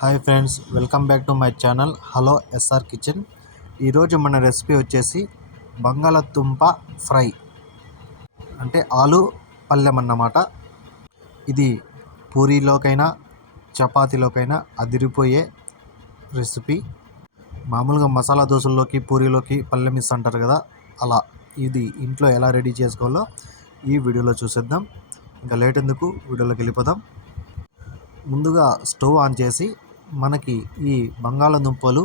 Hi friends welcome back to my channel. Hello S R kitchen. ఈరోజు మన recipe వచ్చేసి బంగాళదుంప ఫ్రై. అంటే ఆలు పల్లెం అన్నమాట. ఇది పూరీలోకైనా చపాతీలోకైనా అదిరిపోయే రెసిపీ. మామూలుగా మసాలా దోశల్లోకి పూరీలోకి పల్లెం మిస్ అంటారు కదా అలా. ఇది ఇంట్లో ఎలా రెడీ చేసుకోవాలో ఈ వీడియోలో చూసేద్దాం. ఇంకా లేట్ ఎందుకు? వీడియోలోకి వెళ్ళిపోదాం. ముందుగా స్టవ్ ఆన్ చేసి మనకి ఈ బంగాళదుంపలు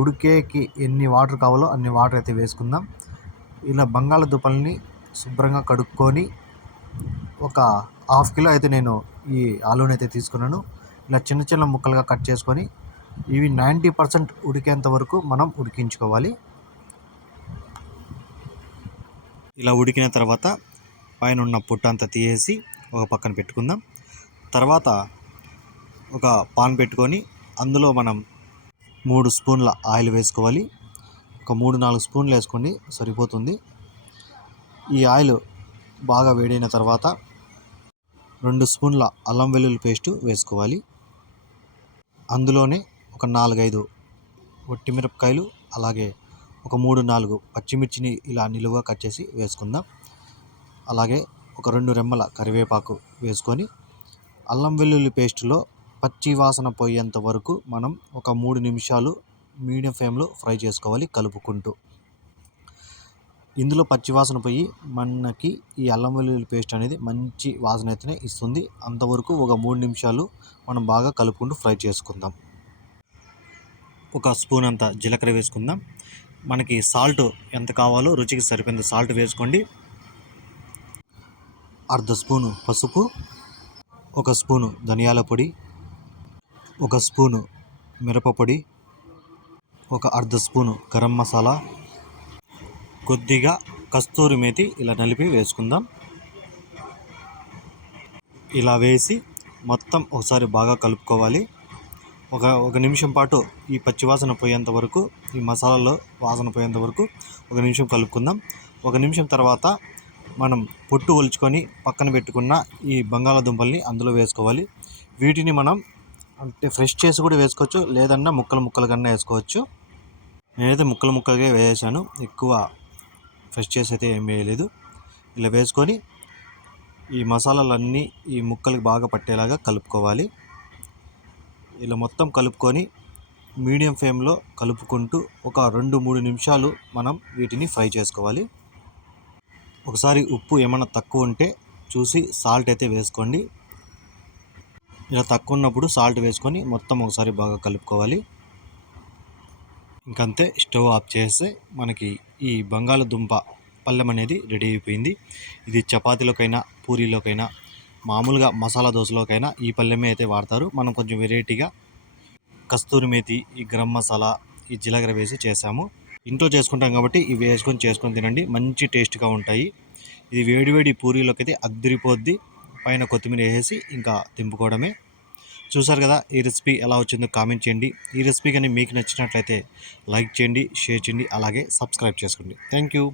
ఉడికేకి ఎన్ని వాటర్ కావాలో అన్ని వాటర్ అయితే వేసుకుందాం. ఇలా బంగాళదుంపల్ని శుభ్రంగా కడుక్కొని ఒక హాఫ్ కిలో అయితే నేను ఈ ఆలూని అయితే తీసుకున్నాను. ఇలా చిన్న చిన్న ముక్కలుగా కట్ చేసుకొని ఇవి నైంటీ పర్సెంట్ ఉడికేంత వరకు మనం ఉడికించుకోవాలి. ఇలా ఉడికిన తర్వాత పైన ఉన్న పుట్ట అంతా తీసేసి ఒక పక్కన పెట్టుకుందాం. తర్వాత ఒక పాన్ పెట్టుకొని అందులో మనం మూడు స్పూన్ల ఆయిల్ వేసుకోవాలి. ఒక మూడు నాలుగు స్పూన్లు వేసుకోండి సరిపోతుంది. ఈ ఆయిల్ బాగా వేడైన తర్వాత రెండు స్పూన్ల అల్లం వెల్లుల్లి పేస్ట్ వేసుకోవాలి. అందులోనే ఒక నాలుగైదు ఒట్టిమిరపకాయలు అలాగే ఒక మూడు నాలుగు పచ్చిమిర్చిని ఇలా నిలువుగా కట్ చేసి వేసుకుందాం. అలాగే ఒక రెండు రెమ్మల కరివేపాకు వేసుకొని అల్లం వెల్లుల్లి పేస్టులో పచ్చి వాసన పోయేంత వరకు మనం ఒక మూడు నిమిషాలు మీడియం ఫ్లేమ్లో ఫ్రై చేసుకోవాలి కలుపుకుంటూ. ఇందులో పచ్చి వాసన పోయి మనకి ఈ అల్లం వెల్లుల్లి పేస్ట్ అనేది మంచి వాసన అయితేనే ఇస్తుంది. అంతవరకు ఒక మూడు నిమిషాలు మనం బాగా కలుపుకుంటూ ఫ్రై చేసుకుందాం. ఒక స్పూన్ అంత జీలకర్ర వేసుకుందాం. మనకి సాల్ట్ ఎంత కావాలో రుచికి సరిపోయినంత సాల్ట్ వేసుకోండి. అర్ధ స్పూను పసుపు ఒక స్పూను ధనియాల పొడి ఒక స్పూను మిరపపొడి ఒక అర్ధ స్పూను గరం మసాలా కొద్దిగా కస్తూరి మేతి ఇలా నలిపి వేసుకుందాం. ఇలా వేసి మొత్తం ఒకసారి బాగా కలుపుకోవాలి. ఒక ఒక నిమిషం పాటు ఈ పచ్చివాసన పోయేంత వరకు ఈ మసాలాలో వాసన పోయేంత వరకు ఒక నిమిషం కలుపుకుందాం. ఒక నిమిషం తర్వాత మనం పొట్టు ఒలుచుకొని పక్కన పెట్టుకున్న ఈ బంగాళాదుంపల్ని అందులో వేసుకోవాలి. వీటిని మనం అంటే ఫ్రెష్ చేసి కూడా వేసుకోవచ్చు లేదన్నా ముక్కలు ముక్కలు కన్నా వేసుకోవచ్చు. నేనైతే ముక్కలు ముక్కలుగా వేసాను. ఎక్కువ ఫ్రెష్ చేసి అయితే ఏం వేయలేదు. ఇలా వేసుకొని ఈ మసాలాలన్నీ ఈ ముక్కలకి బాగా పట్టేలాగా కలుపుకోవాలి. ఇలా మొత్తం కలుపుకొని మీడియం ఫ్లేమ్లో కలుపుకుంటూ ఒక రెండు మూడు నిమిషాలు మనం వీటిని ఫ్రై చేసుకోవాలి. ఒకసారి ఉప్పు ఏమైనా తక్కువ ఉంటే చూసి సాల్ట్ అయితే వేసుకోండి. ఇలా తక్కువ ఉన్నప్పుడు సాల్ట్ వేసుకొని మొత్తం ఒకసారి బాగా కలుపుకోవాలి. ఇంకంతే స్టవ్ ఆఫ్ చేస్తే మనకి ఈ బంగాళదుంప పళ్ళెం అనేది రెడీ అయిపోయింది. ఇది చపాతీలోకైనా పూరీలోకైనా మామూలుగా మసాలా దోశలోకైనా ఈ పళ్ళెమే అయితే వాడతారు. మనం కొంచెం వెరైటీగా కస్తూరి మేతి ఈ గరం మసాలా ఈ జీలకర్ర వేసి చేసాము. ఇంట్లో చేసుకుంటాం కాబట్టి ఇవి వేసుకొని చేసుకొని తినండి. మంచి టేస్ట్గా ఉంటాయి. ఇది వేడివేడి పూరీలోకి అయితే అద్దరిపోద్ది. పైన కొత్తిమీర వేసేసి ఇంకా దింపుకోవడమే చూసారు కదా ఈ రెసిపీ ఎలా వచ్చిందో కామెంట్ చేయండి. ఈ రెసిపీ కానీ మీకు నచ్చినట్లయితే లైక్ చేయండి షేర్ చేయండి అలాగే సబ్స్క్రైబ్ చేసుకోండి. Thank you.